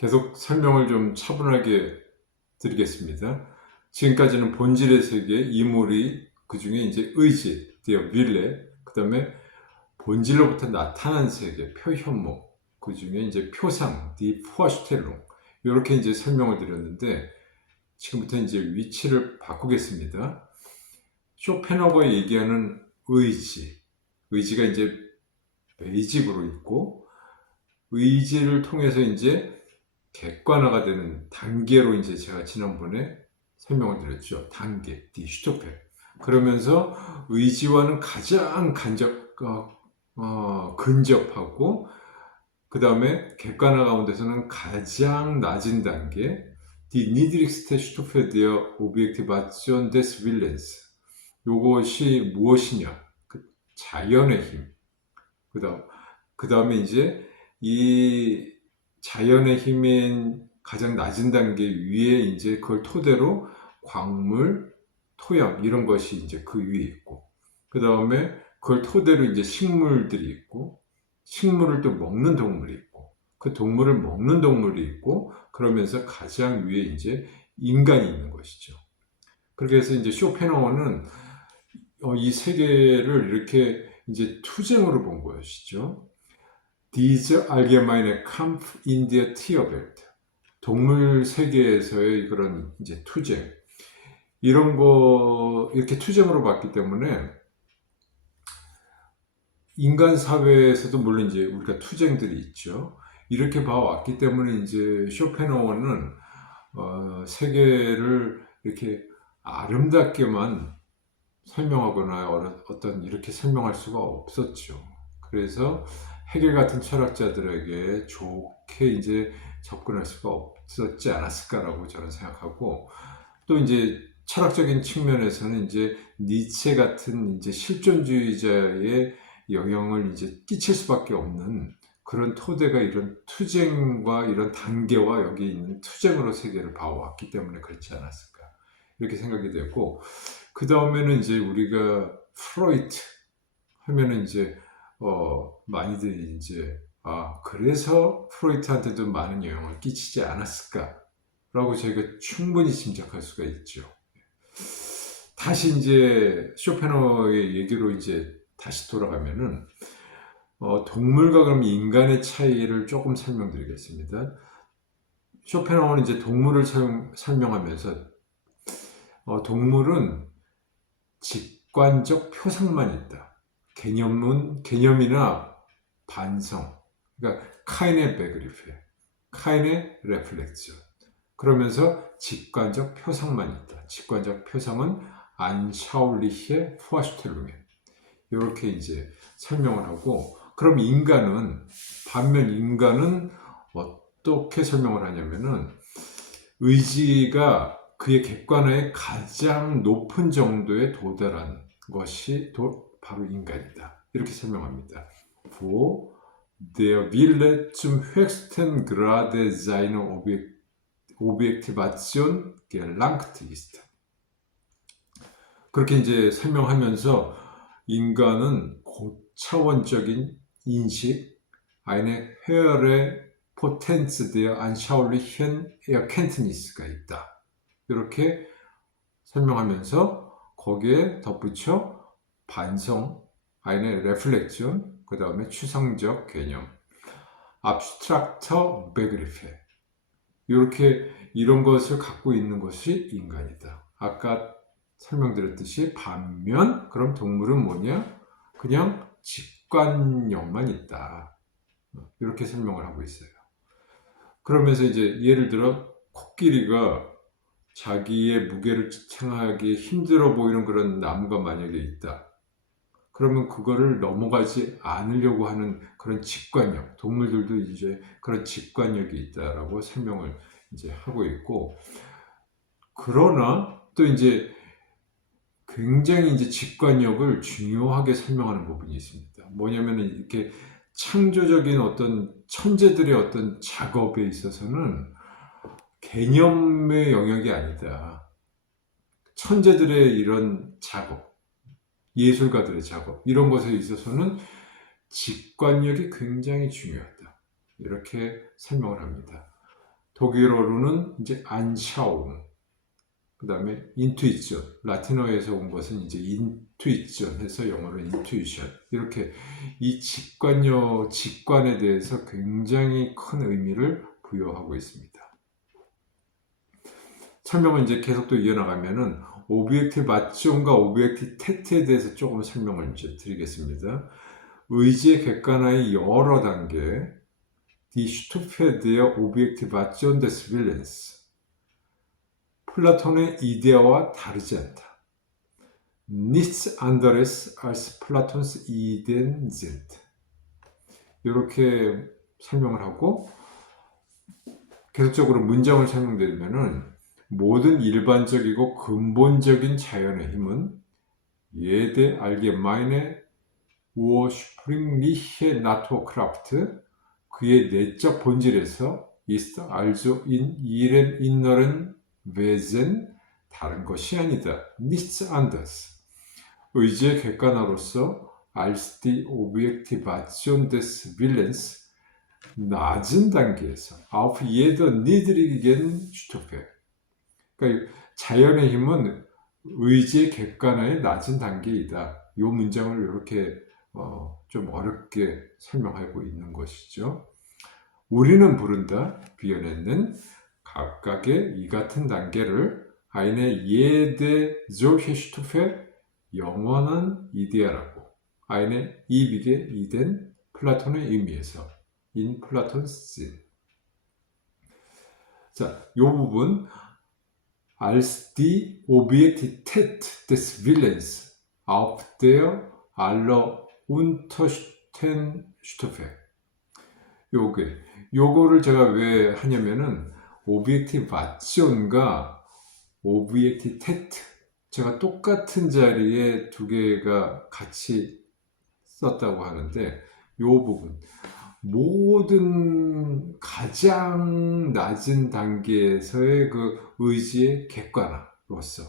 계속 설명을 좀 차분하게 드리겠습니다. 지금까지는 본질의 세계, 이물이, 그 중에 이제 의지, 디어 윌레, 그 다음에 본질로부터 나타난 세계, 표현목, 그 중에 이제 표상, 디 포아슈텔롱, 이렇게 이제 설명을 드렸는데, 지금부터 이제 위치를 바꾸겠습니다. 쇼펜하우어가 얘기하는 의지가 이제 베이직으로 있고, 의지를 통해서 이제 객관화가 되는 단계로 이제 제가 지난번에 설명을 드렸죠. 단계, 디 슈토페. 그러면서 의지와는 가장 근접하고, 그 다음에 객관화 가운데서는 가장 낮은 단계, 디 니드릭스테 슈토페 데어 오비엑티바션 데스 윌렌스. 요것이 무엇이냐? 자연의 힘. 그 다음에 이제 이 자연의 힘인 가장 낮은 단계 위에 이제 그걸 토대로 광물, 토양 이런 것이 이제 그 위에 있고, 그 다음에 그걸 토대로 이제 식물들이 있고, 식물을 또 먹는 동물이 있고, 그 동물을 먹는 동물이 있고, 그러면서 가장 위에 이제 인간이 있는 것이죠. 그렇게 해서 이제 쇼펜하우어는 이 세계를 이렇게 이제 투쟁으로 본 것이죠. Diese allgemeine Kampf in der Tierwelt. 동물 세계에서의 그런 이제 투쟁. 이런 거, 이렇게 투쟁으로 봤기 때문에, 인간 사회에서도 물론 이제 우리가 투쟁들이 있죠. 이렇게 봐왔기 때문에 이제 쇼펜하우어는, 세계를 이렇게 아름답게만 설명하거나 어떤 이렇게 설명할 수가 없었죠. 그래서 헤겔 같은 철학자들에게 좋게 이제 접근할 수가 없었지 않았을까라고 저는 생각하고, 또 이제 철학적인 측면에서는 이제 니체 같은 이제 실존주의자의 영향을 이제 끼칠 수밖에 없는 그런 토대가 이런 투쟁과 이런 단계와 여기 있는 투쟁으로 세계를 봐왔기 때문에 그렇지 않았을까 이렇게 생각이 됐고, 그 다음에는 이제 우리가 프로이트 하면은 이제 많이들 이제 그래서 프로이트한테도 많은 영향을 끼치지 않았을까라고 저희가 충분히 짐작할 수가 있죠. 다시 이제 쇼펜하우어의 얘기로 이제 다시 돌아가면은 동물과 그럼 인간의 차이를 조금 설명드리겠습니다. 쇼펜하우어는 이제 동물을 설명하면서 동물은 직관적 표상만 있다. 개념이나 반성, 그러니까 카인의 베그리페, 카인의 레플렉션. 그러면서 직관적 표상만 있다. 직관적 표상은 안샤울리히의 푸아슈텔룽에 이렇게 이제 설명을 하고, 그럼 반면 인간은 어떻게 설명을 하냐면은 의지가 그의 객관화의 가장 높은 정도에 도달한 것이 바로 인간이다. 이렇게 설명합니다. Wo der Wille zum höchsten Grade seiner Objektivation gelangt ist. 그렇게 이제 설명하면서 인간은 고차원적인 인식, eine höhere Potenz der anschaulichen Erkenntnis가 있다. 이렇게 설명하면서 거기에 덧붙여 반성, eine Reflexion, 그 다음에 추상적 개념, Abstrakter Begriffe, 이렇게 이런 것을 갖고 있는 것이 인간이다. 아까 설명드렸듯이 반면 그럼 동물은 뭐냐? 그냥 직관력만 있다. 이렇게 설명을 하고 있어요. 그러면서 이제 예를 들어 코끼리가 자기의 무게를 지탱하기 힘들어 보이는 그런 나무가 만약에 있다. 그러면 그거를 넘어가지 않으려고 하는 그런 직관력, 동물들도 이제 그런 직관력이 있다라고 설명을 이제 하고 있고, 그러나 또 이제 굉장히 이제 직관력을 중요하게 설명하는 부분이 있습니다. 뭐냐면은 이렇게 창조적인 어떤 천재들의 어떤 작업에 있어서는 개념의 영역이 아니다. 천재들의 이런 작업, 예술가들의 작업, 이런 것에 있어서는 직관력이 굉장히 중요하다. 이렇게 설명을 합니다. 독일어로는 이제 안샤움, 그 다음에 인투이션, 라틴어에서 온 것은 이제 인투이션 해서 영어로 인투이션. 이렇게 이 직관에 대해서 굉장히 큰 의미를 부여하고 있습니다. 설명을 이제 계속 또 이어나가면은 오브젝트 마치온과 오브젝트 테트에 대해서 조금 설명을 이제 드리겠습니다. 의지의 객관화의 여러 단계, Die Stufe der Objektivation des Willens. 플라톤의 이데아와 다르지 않다. Nichts anderes als Platons Ideen sind. 이렇게 설명을 하고 계속적으로 문장을 설명드리면은 모든 일반적이고 근본적인 자연의 힘은 jede allgemeine ursprüngliche Naturkraft 그의 내적 본질에서 ist also in ihrem inneren Wesen 다른 것이 아니다. Nichts anderes. 의지의 객관화로서 als die Objektivation des Willens 낮은 단계에서 auf jeder niedrigen Stufe. 그러니까 자연의 힘은 의지의 객관화의 낮은 단계이다. 이 문장을 이렇게 좀 어렵게 설명하고 있는 것이죠. 우리는 부른다. 비어내는 각각의 이 같은 단계를 eine jede solche Stufe 영원한 이데아라고 eine ewige Ideen 플라톤의 의미에서 in Platons Sinn. 자, 이 부분 als die Objektivität des Willens auf der alleruntersten Stufe. 요거를 제가 왜 하냐면은 오브젝티바치온과 오브젝티테트 제가 똑같은 자리에 두 개가 같이 썼다고 하는데 요 부분 모든 가장 낮은 단계에서의 그 의지의 객관화로서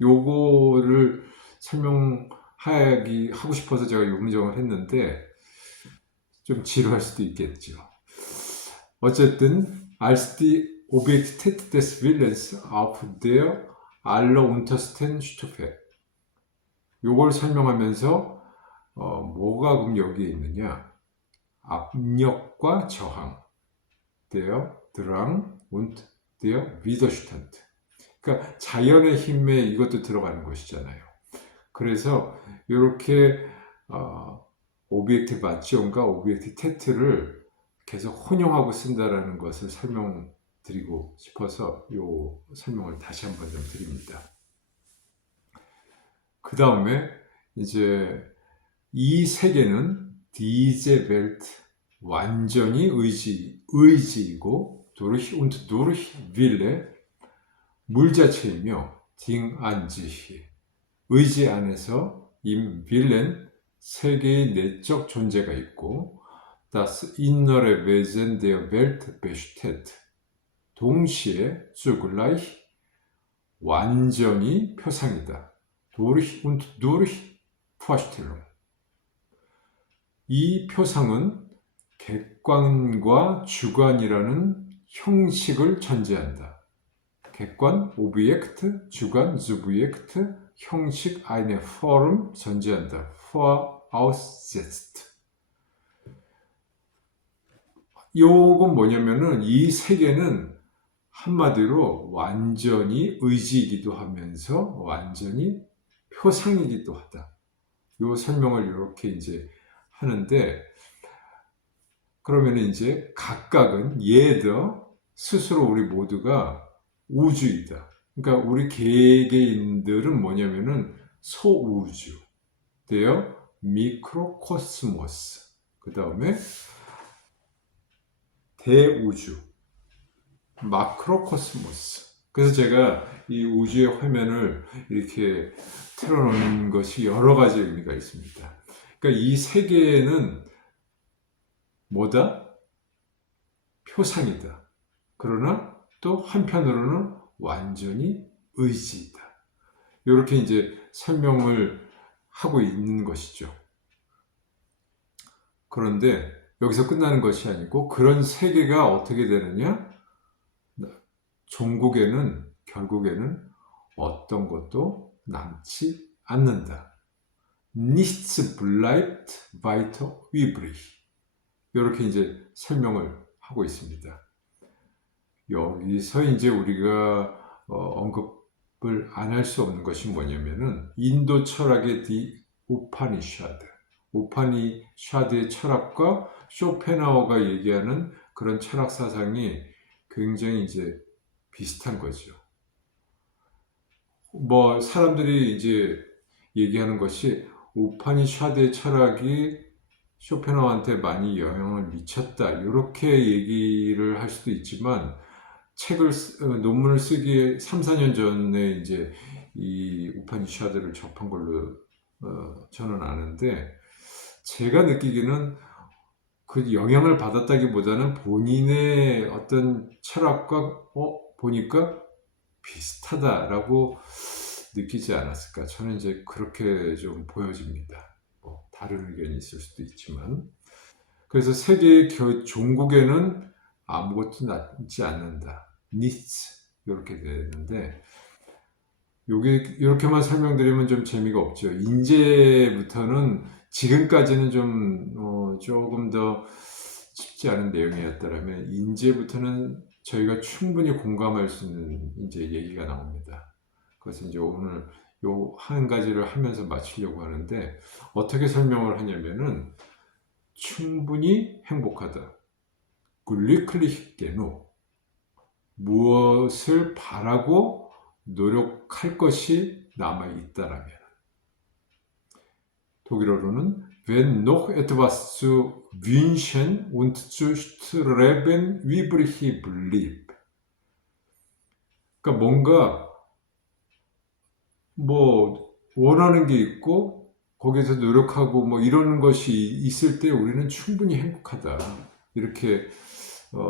요거를 설명하고 싶어서 제가 요 문장을 했는데 좀 지루할 수도 있겠죠. 어쨌든 als die Objektivität des Willens auf der alleruntersten Stufe 요걸 설명하면서 뭐가 그럼 여기에 있느냐 압력과 저항 der Drang und der Widerstand 그러니까 자연의 힘에 이것도 들어가는 것이잖아요. 그래서 이렇게 오브젝티바치온과 오브젝티테트를 계속 혼용하고 쓴다라는 것을 설명드리고 싶어서 이 설명을 다시 한번 좀 드립니다. 그 다음에 이제 이 세계는 diese Welt 완전히 의지이고 durch und durch Wille 물 자체이며 Ding an sich 의지 안에서 im Willen 세계의 내적 존재가 있고 das innere Wesen der Welt besteht. 동시에 zugleich 완전히 표상이다. durch und durch Vorstellung. 이 표상은 객관과 주관이라는 형식을 전제한다. 객관, Objekt, 주관, Subjekt, 형식, eine Form 전제한다. voraussetzt. 요건 뭐냐면은 이 세계는 한마디로 완전히 의지이기도 하면서 완전히 표상이기도 하다. 요 설명을 이렇게 이제 하는데 그러면 이제 각각은 얘도 스스로 우리 모두가 우주이다. 그러니까 우리 개개인들은 뭐냐면은 소우주, 되어 미크로코스모스, 그 다음에 대우주, 마크로코스모스. 그래서 제가 이 우주의 화면을 이렇게 틀어놓는 것이 여러 가지 의미가 있습니다. 그러니까 이 세계는 뭐다? 표상이다. 그러나 또 한편으로는 완전히 의지이다. 이렇게 이제 설명을 하고 있는 것이죠. 그런데 여기서 끝나는 것이 아니고 그런 세계가 어떻게 되느냐? 종국에는 결국에는 어떤 것도 남지 않는다. Nichts bleibt weiter übrig. 이렇게 이제 설명을 하고 있습니다. 여기서 이제 우리가 언급을 안 할 수 없는 것이 뭐냐면은 인도 철학의 우파니샤드. 우파니샤드의 철학과 쇼펜하우어가 얘기하는 그런 철학 사상이 굉장히 이제 비슷한 거죠. 뭐 사람들이 이제 얘기하는 것이 우파니샤드의 철학이 쇼펜하우어한테 많이 영향을 미쳤다 이렇게 얘기를 할 수도 있지만 논문을 쓰기에 3, 4년 전에 이제 이 우파니샤드를 접한 걸로 저는 아는데 제가 느끼기는 그 영향을 받았다기보다는 본인의 어떤 철학과 보니까 비슷하다라고 느끼지 않았을까. 저는 이제 그렇게 좀 보여집니다. 뭐 다른 의견이 있을 수도 있지만. 그래서 세계의 종국에는 아무것도 남지 않는다. 니츠 이렇게 되는데 이렇게만 설명드리면 좀 재미가 없죠. 이제부터는 지금까지는 좀 조금 더 쉽지 않은 내용이었다면 이제부터는 저희가 충분히 공감할 수 있는 이제 얘기가 나옵니다. 그것은 이제 오늘 요 한 가지를 하면서 마치려고 하는데 어떻게 설명을 하냐면은 충분히 행복하다. glücklich genug. 무엇을 바라고 노력할 것이 남아있다라면 독일어로는 wenn noch etwas zu wünschen und zu streben übrig blieb. 그러니까 뭔가 뭐 원하는 게 있고 거기서 노력하고 뭐 이러는 것이 있을 때 우리는 충분히 행복하다. 이렇게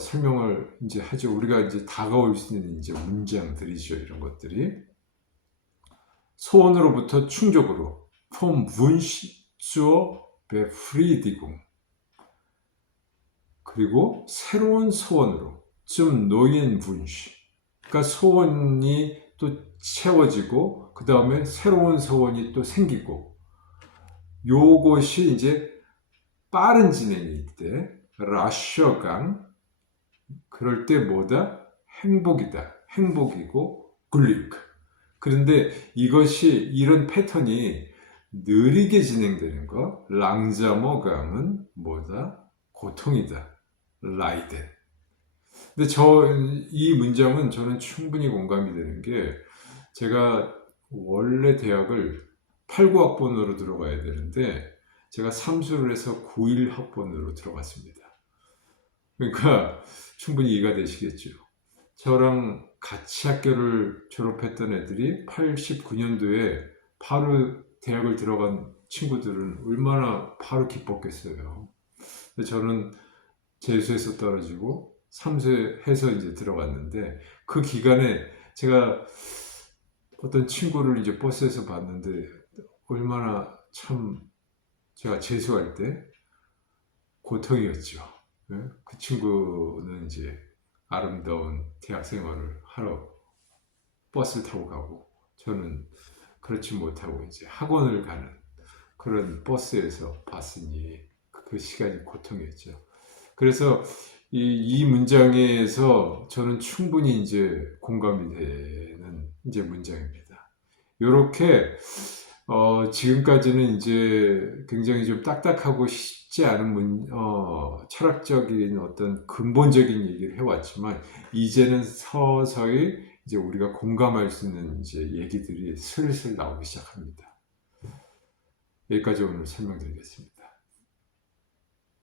설명을 이제 하죠. 우리가 이제 다가올 수 있는 이제 문장들이죠. 이런 것들이 소원으로부터 충족으로 vom Wunsch zur Befriedigung 그리고 새로운 소원으로 zum neuen Wunsch 그러니까 소원이 또 채워지고 그 다음에 새로운 소원이 또 생기고 요것이 이제 빠른 진행일 때 라셔강 그럴 때 뭐다? 행복이다. 행복이고 글릭. 그런데 이것이 이런 패턴이 느리게 진행되는 거 랑자머강은 뭐다? 고통이다. 라이덴. 근데 이 문장은 저는 충분히 공감이 되는 게 제가 원래 대학을 8, 9학번으로 들어가야 되는데 제가 삼수를 해서 9, 1학번으로 들어갔습니다. 그러니까 충분히 이해가 되시겠죠. 저랑 같이 학교를 졸업했던 애들이 89년도에 바로 대학을 들어간 친구들은 얼마나 바로 기뻤겠어요. 근데 저는 재수해서 떨어지고 삼수해서 이제 들어갔는데 그 기간에 제가 어떤 친구를 이제 버스에서 봤는데 얼마나 참 제가 재수할 때 고통이었죠. 그 친구는 이제 아름다운 대학 생활을 하러 버스를 타고 가고 저는 그렇지 못하고 이제 학원을 가는 그런 버스에서 봤으니 그 시간이 고통이었죠. 그래서 이 문장에서 저는 충분히 이제 공감이 되는 이제 문장입니다. 이렇게 지금까지는 이제 굉장히 좀 딱딱하고 쉽지 않은 철학적인 어떤 근본적인 얘기를 해왔지만 이제는 서서히 이제 우리가 공감할 수 있는 이제 얘기들이 슬슬 나오기 시작합니다. 여기까지 오늘 설명드리겠습니다.